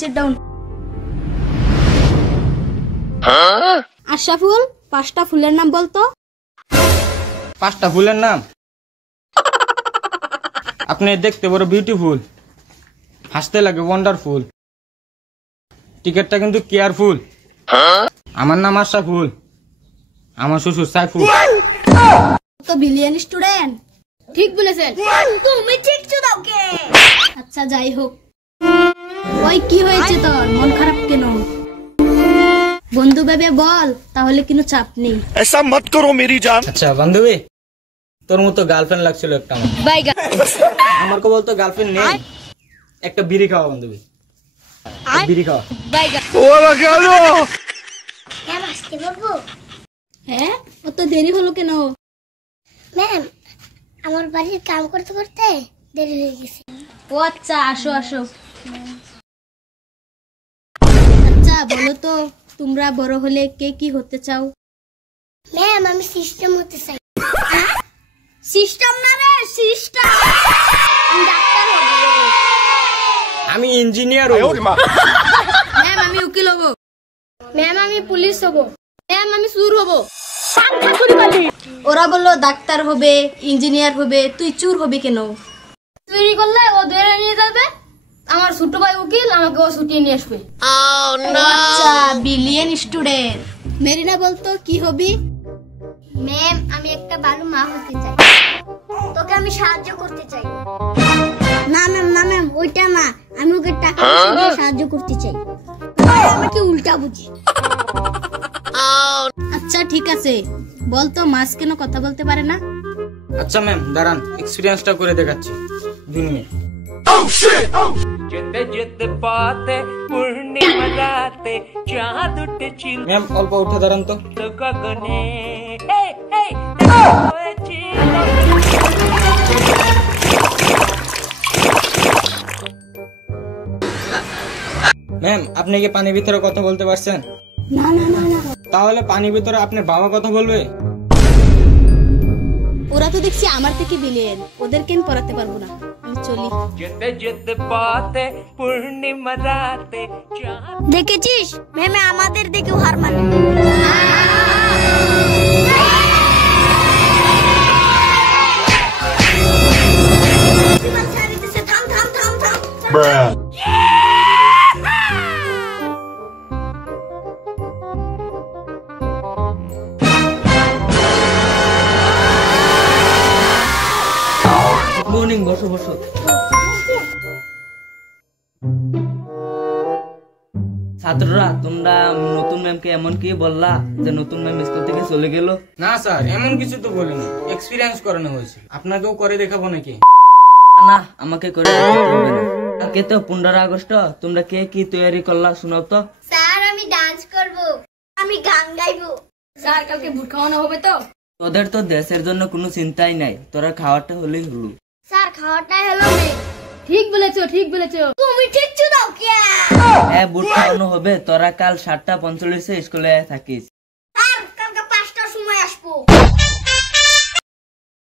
Sit down. Ashraful, 5টা ফুলের নাম বলতো। 5টা ফুলের নাম? আপনি দেখতে বড় বিউটিফুল, হাসতে লাগে ওয়ান্ডারফুল, টিকেটটা কিন্তু কেয়ারফুল। আমার নাম আশরাফুল, আমার শ্বশুর সাইফুল। তো বিলিয়ন স্টুডেন্ট। ঠিক বলেছেন। তুমি ঠিক দাও কে? আচ্ছা যাই হোক, ওই কি হয়েছে তোর, মন খারাপ কেন? বন্ধু ভেবে বল, তাহলে কোনো চাপ নেই। ऐसा मत करो मेरी जान। আচ্ছা বান্ধবী, তোর মতো গার্লফ্রেন্ড লাগছিল একটা আমার। আমার কো বলতো গার্লফ্রেন্ড নেই, একটা বিড়ি খাওয়া বান্ধবী, বিড়ি খাওয়া। হ্যাঁ, অত দেরি হলো কেন? ম্যাম, আমার বাড়ির কাম করতে করতে দেরি হয়ে গেছে। ও আচ্ছা, আসো আসো। আচ্ছা বলো তো, তোমরা বড় হলে কে কি হতে চাও? ম্যাম, আমি সিস্টেম হতে চাই। সিস্টেম না রে, সিস্টেম। আমি ডাক্তার হব। আমি ইঞ্জিনিয়ার হব। ম্যাম, আমি উকিল হব। ম্যাম, আমি পুলিশ হব। ম্যাম, আমি চোর হব। ওরা বললো ডাক্তার হবে, ইঞ্জিনিয়ার হবে, তুই চোর হবে কেন? চুরি করলে ও ধরে নিয়ে যাবে, আমার ছোট ভাই উকিল, আমাকে ও ছুটিয়ে নিয়ে আসবে। আচ্ছা, বিলিয়ন স্টুডেন্ট। মেরিনা বলতো কি হবি? ম্যাম, আমি একটা ভালো মা হতে চাই। তোকে আমি সাহায্য করতে চাই। না ম্যাম, না ম্যাম, ওইটা না। আমি ওকে টাকা দিয়ে সাহায্য করতে চাই। আমাকে উল্টা বুঝি। আচ্ছা ঠিক আছে, বলতো মাছ কেন কথা বলতে পারে না? আচ্ছা ম্যাম দাঁড়ান, এক্সপিরিয়েন্সটা করে দেখাচ্ছি। 2 মিনিট। ম্যাম অল্প উঠে দাঁড়ান তো। ম্যাম আপনি কি পানির ভিতরে কথা বলতে পারছেন? না না না না, তাহলে পানির ভিতরে আপনার বাবা কথা বলবে? ওরা তো দেখছি আমার থেকে বিলিয়ন, ওদেরকে আমি পড়াতে পারবো না, আমি চলি। দেখেছিস, ম্যামে আমাদের দেখেও হার মানে। মর্নিং, বসো বসো। ছাত্ররা, তোমরা নতুন ম্যামকে এমন কি বললা যে নতুন ম্যাম স্কুল থেকে চলে গেল? না স্যার, এমন কিছু তো বলিনি, এক্সপিরিয়েন্স করানো হয়েছে। আপনাকেও করে দেখাবো নাকি? না, আমাকে করে দেখাতে হবে না। কালকে তো 15 আগস্ট, তোমরা কে কি তৈরি করলা শোনাও তো। স্যার, আমি ডান্স করব, আমি গান গাইবো। স্যার, কালকে ভোট খাওয়ানো হবে তো? তোদের তো দেশের জন্য কোনো চিন্তাই নাই, তোরা খাওয়াটা হলেই হলো। স্যার, খাওয়াটাই হলো মেয়ে। ঠিক বলেছো, ঠিক বলেছো। তুমি ঠিক দাও কে? হ্যাঁ, ভোট খাওয়ানো হবে। তোরা কাল 7:45 স্কুলে থাকিস।